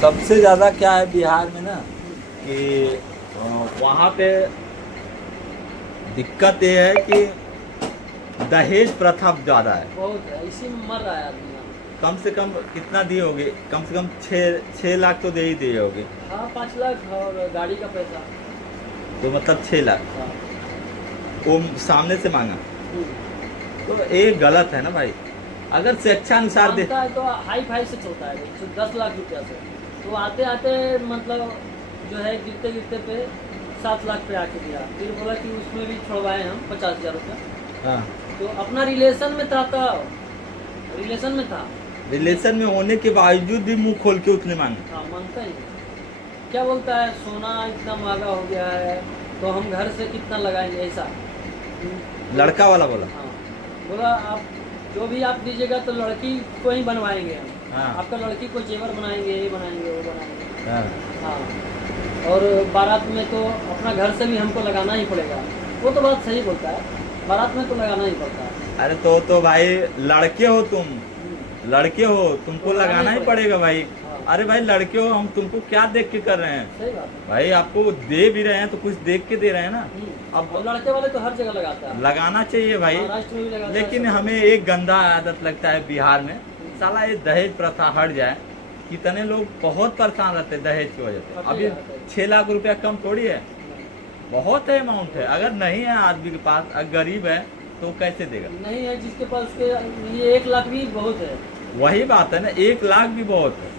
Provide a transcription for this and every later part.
सबसे ज़्यादा क्या है बिहार में ना कि वहाँ पे दिक्कत ये है कि दहेज प्रथा ज़्यादा है। बहुत है, इसी में मर रहा है आदमी यहाँ। कम से कम कितना दिए होगे? कम से कम 6 लाख तो दे ही दिए होगे। हाँ 5 लाख और गाड़ी का पैसा। तो मतलब 6 लाख हाँ। वो सामने से मांगा, हम्म। तो ये गलत है ना भाई। अगर शिक्षा अनुसार दे, मांगता है तो हाई फाई से चलता है, तो 10 लाख रुपया से तो आते आते मतलब जो है गिरते गिरते पे 7 लाख पे आके दिया। फिर बोला कि उसमें भी छोड़वाए हम 50,000 रुपया। हाँ तो अपना रिलेशन में था, तो रिलेशन में था। रिलेशन में होने के बावजूद भी मुंह खोल के उसने मांगा। हाँ मांगता ही नहीं। क्या बोलता है, सोना इतना महंगा हो गया है तो हम घर से कितना लगाएंगे, ऐसा। लड़का वाला बोला। हाँ बोला आप जो भी आप दीजिएगा तो लड़की को ही बनवाएंगे हम। हाँ। आपका लड़की को जेवर बनाएंगे, ये बनाएंगे, वो बनाएंगे। हाँ हाँ। और बारात में तो अपना घर से भी हमको लगाना ही पड़ेगा। वो तो बात सही बोलता है, बारात में तो लगाना ही पड़ता है। अरे तो भाई लड़के हो तुम, लड़के हो, तुमको तो लगाना ही पड़ेगा भाई। हाँ। अरे भाई लड़के हो, हम तुमको क्या देख के कर रहे हैं सही बात है। भाई? आपको दे भी रहे हैं तो कुछ देख के दे रहे हैं ना। अब अब लड़के वाले तो हर जगह लगाता है, लगाना चाहिए भाई। महाराष्ट्र में भी लगाता है। लेकिन हमें एक गंदा आदत लगता है बिहार में, साला ये दहेज प्रथा हट जाए। कितने लोग बहुत परेशान रहते हैं दहेज की वजह से। अभी 6 लाख रुपया कम थोड़ी है, बहुत है अमाउंट है। अगर नहीं है आदमी के पास, अगर गरीब है तो कैसे देगा? नहीं है जिसके पास उसके लिए 1 लाख भी बहुत है। वही बात है ना, 1 लाख भी बहुत है।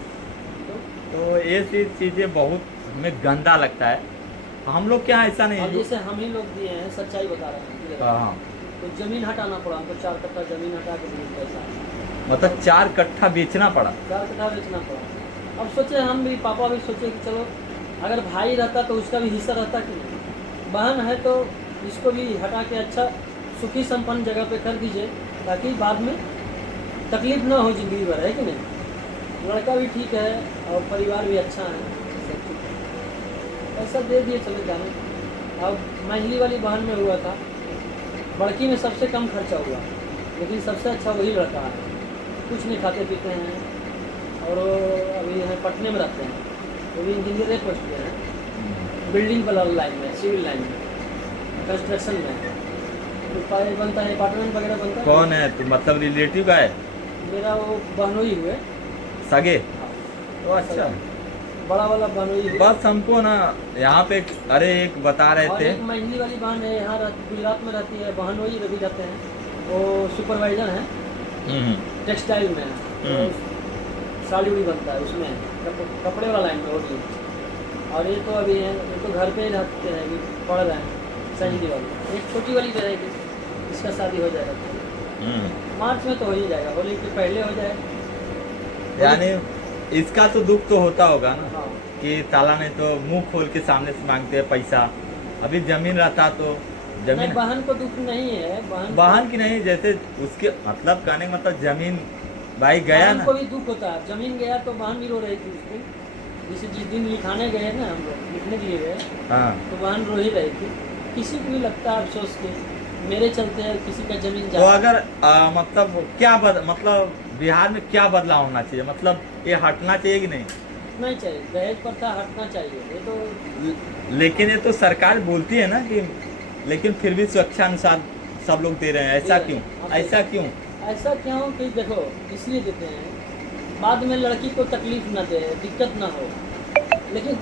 तो ये चीज़ें बहुत हमें गंदा लगता है। हम लोग क्या ऐसा नहीं और है। जैसे हम ही लोग दिए हैं, सच्चाई बता रहे हैं। हाँ तो जमीन हटाना पड़ा हमको, 4 कट्ठा जमीन हटा के दिए पैसा। मतलब 4 कट्ठा बेचना पड़ा। 4 कट्ठा बेचना पड़ा। अब सोचे हम भी, पापा भी सोचे कि चलो अगर भाई रहता तो उसका भी हिस्सा रहता कि नहीं। बहन है तो इसको भी हटा के अच्छा सुखी संपन्न जगह पे कर दीजिए, ताकि बाद में तकलीफ ना हो जिंदगी भर, है कि नहीं। लड़का भी ठीक है और परिवार भी अच्छा है, सब ठीक है। पैसा दे दिए, चले जाने। अब महली वाली बहन में हुआ था, बड़की में सबसे कम खर्चा हुआ, लेकिन सबसे अच्छा वही लड़का है। कुछ नहीं खाते पीते हैं, और वो अभी यहाँ पटने में रहते हैं। वो भी इंजीनियर पोस्ट पे हैं, बिल्डिंग वाला लाइन में, सिविल लाइन में, कंस्ट्रक्शन में बनता है, अपार्टमेंट वगैरह बनता है। कौन है तो मतलब रिलेटिव का है? मेरा वो बहनोई हुए, सगे? हाँ, तो अच्छा, बड़ा वाला बहनोई हुए। बस हमको ना यहाँ पे अरे एक बता रहे और थे। एक महली वाली बहन है, यहाँ गुजरात में रहती है, बहनोई रवि रहते हैं। वो सुपरवाइजर हैं, टेक्सटाइल में है। तो साड़ी उड़ी बनता है उसमें, कपड़े वाला है होटल। और ये तो अभी है, ये तो घर पे ही रहते हैं, अभी पढ़ रहे हैं सही वाली। एक छोटी वाली रहेगी, इसका शादी हो जाएगा मार्च में, तो हो ही जाएगा, होली के पहले हो जाएगा। यानी इसका तो दुख तो होता होगा ना हाँ। कि ताला ने तो मुंह खोल के सामने से मांगते हैं पैसा। अभी जमीन रहता तो नहीं, जमीन बहन को दुख नहीं है, बहन की नहीं, जैसे उसके मतलब कहने का मतलब जमीन भाई गया बहन ना। को भी दुख होता है, जमीन गया तो बहन भी रो रही थी उसको। जैसे जिस दिन लिखाने गए ना, हम लोग लिखने के लिए गए, हाँ तो बहन रो ही रही थी। किसी को भी लगता है अफसोस के मेरे चलते है किसी का जमीन तो अगर मतलब क्या मतलब बिहार में क्या बदलाव होना चाहिए? मतलब ये हटना चाहिए कि नहीं? नहीं चाहिए, दहेज प्रथा हटना चाहिए। ये तो लेकिन ये तो सरकार बोलती है ना कि, लेकिन फिर भी सुरक्षा अनुसार सब लोग दे रहे हैं। ऐसा क्यों? ऐसा क्यों? ऐसा क्यों कि देखो, इसलिए देते हैं बाद में लड़की को तकलीफ ना दे, दिक्कत ना हो। लेकिन